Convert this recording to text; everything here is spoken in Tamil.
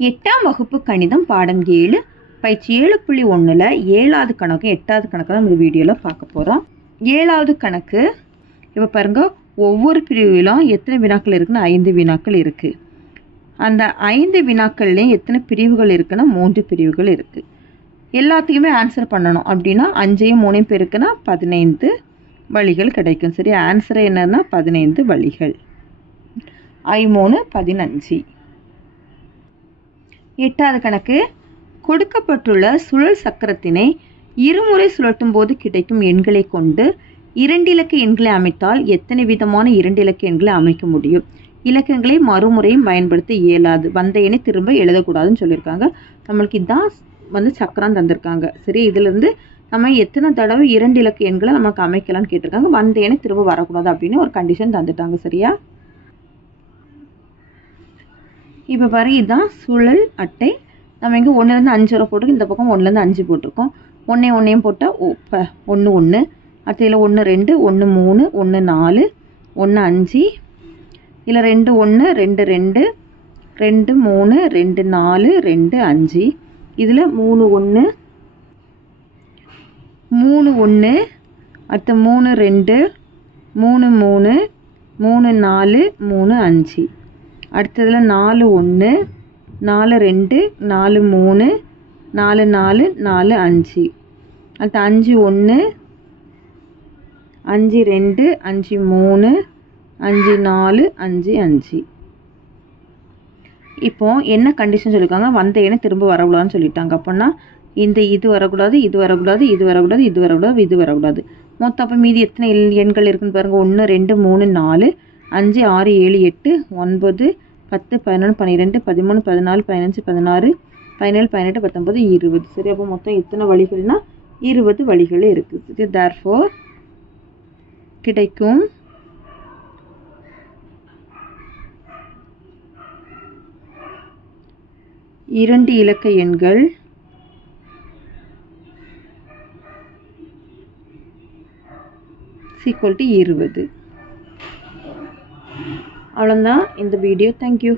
எட்டாம் வகுப்பு கணிதம் பாடம் 7 பயிற்சி 7.1ல் 7வது கணக்கு 8வது கணக்கு தான் இந்த வீடியோவில் பார்க்க போகிறோம். 7வது கணக்கு இப்போ பாருங்கள், ஒவ்வொரு பிரிவிலும் எத்தனை வினாக்கள் இருக்குன்னு 5 வினாக்கள் இருக்குது. அந்த 5 வினாக்கள்லேயும் எத்தனை பிரிவுகள் இருக்குன்னா 3 பிரிவுகள் இருக்குது. எல்லாத்துக்குமே ஆன்சர் பண்ணணும் அப்படின்னா 5ஐயும் 3ஐயும் பெருக்குன்னா 15 வழிகள் கிடைக்கும். சரி, ஆன்சர் என்னன்னா 15 வழிகள். I3 15. 8வது கணக்கு, கொடுக்கப்பட்டுள்ள சுழல் சக்கரத்தினை இருமுறை சுழற்றும் போது கிடைக்கும் எண்களை கொண்டு 2 இலக்க எண்களை அமைத்தால் எத்தனை விதமான 2 இலக்க எண்களை அமைக்க முடியும்? இலக்கங்களை மறுமுறையும் பயன்படுத்த இயலாது. வந்த எண்ணை திரும்ப எழுதக்கூடாதுன்னு சொல்லியிருக்காங்க. நம்மளுக்கு இதுதான் சக்கரம் தந்திருக்காங்க. சரி, இதிலிருந்து நம்ம எத்தனை தடவை 2 இலக்க எண்களை நமக்கு அமைக்கலாம்னு கேட்டிருக்காங்க. வந்த எண்ணை திரும்ப வரக்கூடாது அப்படின்னு ஒரு கண்டிஷன் தந்துட்டாங்க. சரியா, இப்போ பாருங்க, இதுதான் சுழல் அட்டை. நம்ம இங்கே 1லேருந்து 5 வரை போட்டிருக்கோம். இந்த பக்கம் 1லேருந்து 5 போட்டிருக்கோம். ஒன்றையும் போட்டால் 1 1, அடுத்ததில் 1 2, 1 3, 1 4, 1 5, இதில் 2 1, 2 2, 2 3, 2 4, 2 5, இதில் 3 1, 3 1, அடுத்து 3 2, 3 3, 3 4, 3 5, அடுத்ததில் 4 1, 4 2, 4 3, 4 4, 4 5, அடுத்து 5 1, 5 2, 5 3, 5 4, 5 5. இப்போ என்ன கண்டிஷன் சொல்லியிருக்காங்க? வந்த எண்ணை திரும்ப வரக்கூடாதுன்னு சொல்லிட்டாங்க. அப்படின்னா இது வரக்கூடாது, இது வரக்கூடாது, இது வரக்கூடாது, இது வரக்கூடாது, இது வரக்கூடாது. மொத்தம் அப்போ மீதி எத்தனை எண்கள் இருக்குன்னு பாருங்கள். 1 2 3 4 5 6 7 8 9 10 11 12 13 14 15 16 17 18 19 20. சரி, அப்போ மொத்தம் எத்தனை வழிகள்னா 20 வழிகள் இருக்குது. therefore கிடைக்கும் இரண்டு இலக்க எண்கள் = 20. அவ்வளோதான் இந்த வீடியோ. தேங்க்யூ.